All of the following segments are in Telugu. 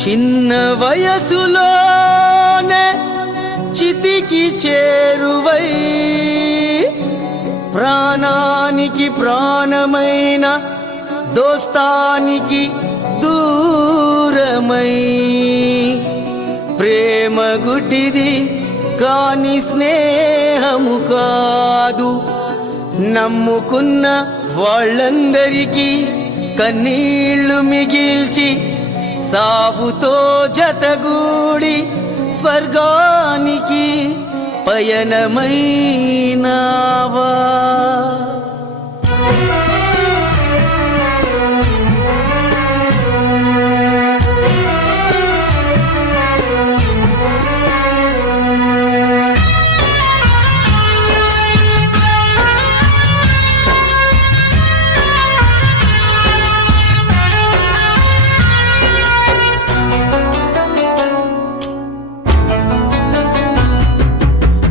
చిన్న వయసులోనే చితికి చేరువై ప్రాణానికి ప్రాణమైన దోస్తానికి దూరమై ప్రేమ గుడ్డిది కాని స్నేహము కాదు నమ్ముకున్న వాళ్ళందరికీ కన్నీళ్లు మిగిల్చి సావుతో జతగూడి స్వర్గానికి పయనమైనావా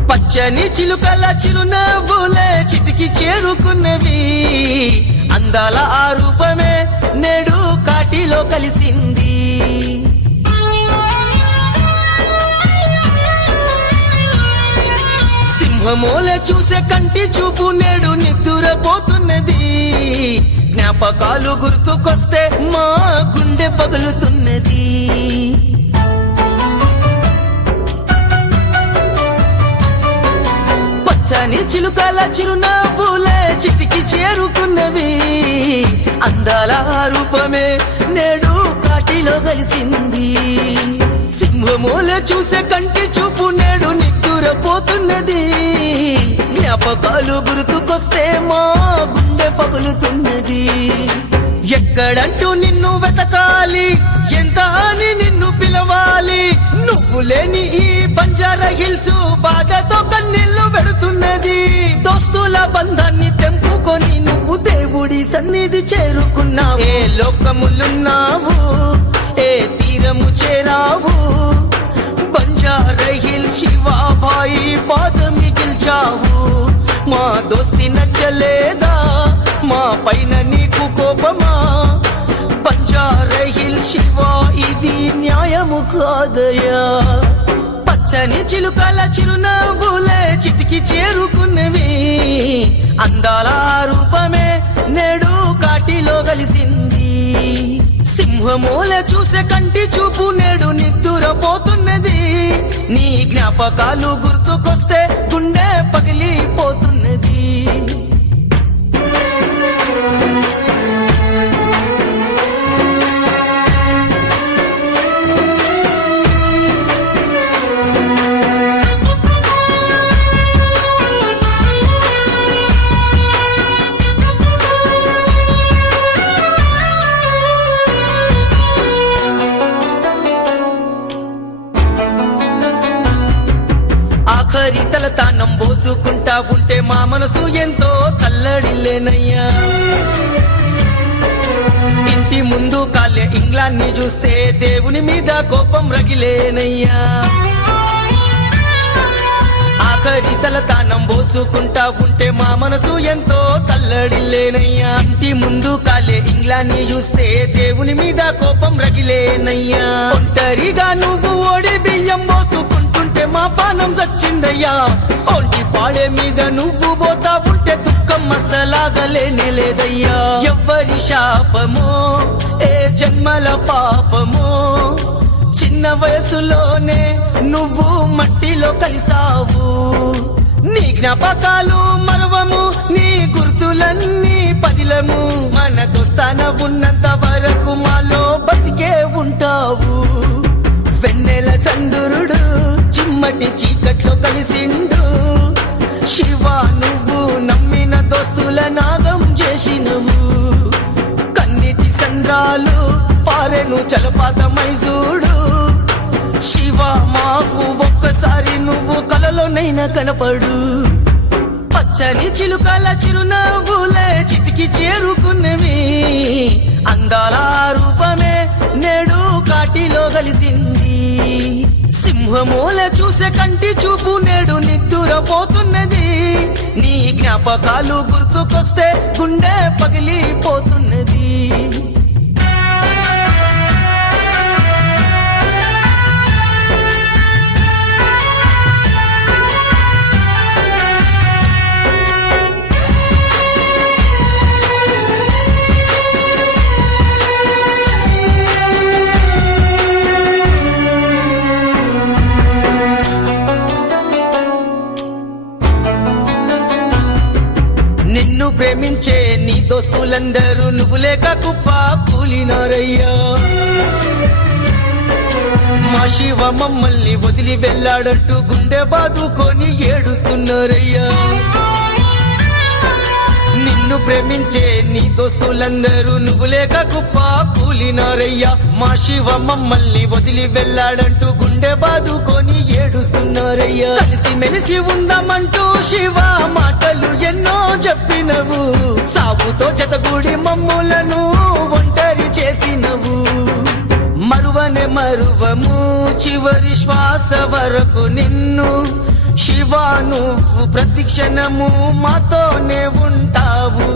పచ్చని చిలుకల చిరునవ్వులే చితికి చేరుకున్నవి అందాల ఆ రూపమే నేడు కాటిలో కలిసింది సింహమోలే చూసే కంటి చూపు నేడు నిద్దురపోతున్నది జ్ఞాపకాలు గుర్తుకొస్తే మా గుండె పగులుతున్నది పచ్చని చిలుకల చిరునవ్వులే చితికి చేరుకున్నవి అందాల రూపమే నేడు కాటిలో కలిసింది సింహమూలే చూసే కంటి చూపు నేడు నిద్దురపోతున్నది జ్ఞాపకాలు గుర్తుకొస్తే మా గుండె పగులుతున్నది ఎక్కడంటూ నిన్ను వెతకాలి ఎంత అని నిన్ను పిలవాలి నువ్వు లేని ఈ బంజారా హిల్స్ బాధతో కన్నీళ్లు పెడుతున్నది దోస్తుల బంధాన్ని తెంపుకొని నువ్వు దేవుడి సన్నిధి చేరుకున్నావు ఏ లోకములున్నావు ఏ తీరము చేరావు బంజారా హిల్స్ శివాబాయి పాదం మిగిల్చావు మా దోస్తి నచ్చలేదా మా పైన నీకు కోపమా బంజారా హిల్స్ శివా ఇది న్యాయము కాదయా పచ్చని చిలుకల చిరునవ్వులే చితికి చేరుకున్నవి అందాల రూపమే నేడు కాటిలో కలిసింది సింహమూలే చూసే కంటి చూపు నేడు నిద్దురపోతున్నది నీ జ్ఞాపకాలు గుర్తుకొస్తే గుండె పగిలిపోతున్నది ఆఖరి తలతానం పోసుకుంటా ఉంటే మా మనసు ఎంతో తల్లడిల్లేనయ్యా ఇంటి ముందు కాలే ఇంగ్లాండ్ని చూస్తే దేవుని మీద కోపం రగిలేనయ్యా ఆఖరి తలతానం పోసుకుంటా ఉంటే మా మనసు ఎంతో తల్లడిల్లేనయ్యా ఇంటి ముందు కాలే ఇంగ్లాండ్ని చూస్తే దేవుని మీద కోపం రగిలేనయ్యా ఒంటరిగా నువ్వు ఓడి బియ్యం పోసుకుంటుంటే మా పానం చచ్చిందయ్యా ఒంటి పాడే మీద నువ్వు పోతా ఉంటే దుఃఖం అసలాగలేనే లేదయ్యా ఎవ్వరి శాపమో ఏ జన్మల పాపమో చిన్న వయసులోనే నువ్వు మట్టిలో కలిసావు నీ జ్ఞాపకాలు మరువము నీ గుర్తులన్నీ పదిలము మన దోస్తాన ఉన్నంత వరకు మాలో బతికే ఉంటావు వెన్నెల చంద్రుడు చిమ్మటి చీకట్లో కలిసిండు శివ నువ్వు నమ్మిన దోస్తుల నాగం చేసినవు కన్నిటి సంద్రాలు పారెను జలపాతమై చూడు శివ మాకు ఒక్కసారి నువ్వు కలలోనైనా కనపడు పచ్చని చిలుకల చిరునవ్వులే చితికి చేరుకున్నవి అందాల రూపమే నేడు కాటిలో కలిసింది సింహమూలే చూసే కంటి చూపు నేడు నిద్దురపోతున్నది నీ జ్ఞాపకాలు గుర్తుకొస్తే గుండె పగిలిపోతున్నది ప్రేమించే నీ దోస్తులందరూ నువ్వు లేక కుప్ప కూలినారయ్యా. మా శివ మమ్మల్ని వదిలి వెళ్ళాడంటూ గుండె బాదుకొని ఏడుస్తున్నారయ్యా. నిన్ను ప్రేమించే నీ దోస్తులందరూ నువ్వు లేక కుప్ప కూలినారయ్యా. మా శివ మమ్మల్ని వదిలి వెళ్ళాడంటూ గుండె బాదుకొని ఏడుస్తున్నారయ్యా. కలిసి మెలిసి ఉందామంటూ శివ మాటలు ఎన్నో చెప్పినవు, సాగుతో జతగూడి మమ్ములను ఒంటరి చేసినవు. మరువనే మరువము చివరి శ్వాస వరకు నిన్ను శివా, నువ్వు ప్రతి క్షణము మాతోనే ఉంటావు.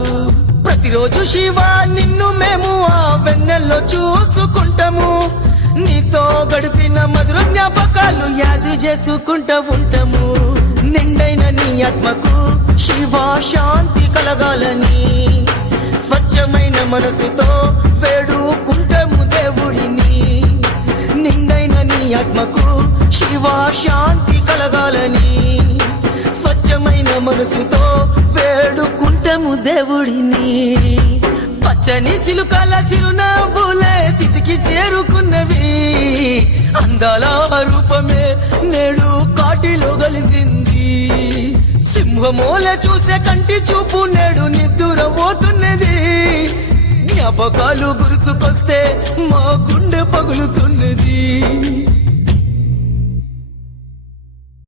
ప్రతిరోజు శివా నిన్ను మేము ఆ వెన్నెల్లో చూసుకుంటాము. నీతో గడిపిన మధుర జ్ఞాపకాలు యాది చేసుకుంటూ ఉంటాము. నిండైన నీ ఆత్మకు శివా శాంతి కలగాలని స్వచ్ఛమైన మనసుతో వేడుకుంటాము దేవుడిని. నిండైన నీ ఆత్మకు శివా శాంతి కలగాలని స్వచ్ఛమైన మనసుతో వేడుకుంటాము దేవుడిని. పచ్చని చిలుకల చిరునవ్వులే సిటికి చేరుకున్నవి, అందాల రూపమే నేడు కాటిలో కలిసింది. సింహమూల చూసే కంటి చూపు నేడు నిద్దురపోతున్నది. జ్ఞాపకాలు గుర్తుకొస్తే మా గుండె పగులుతున్నది.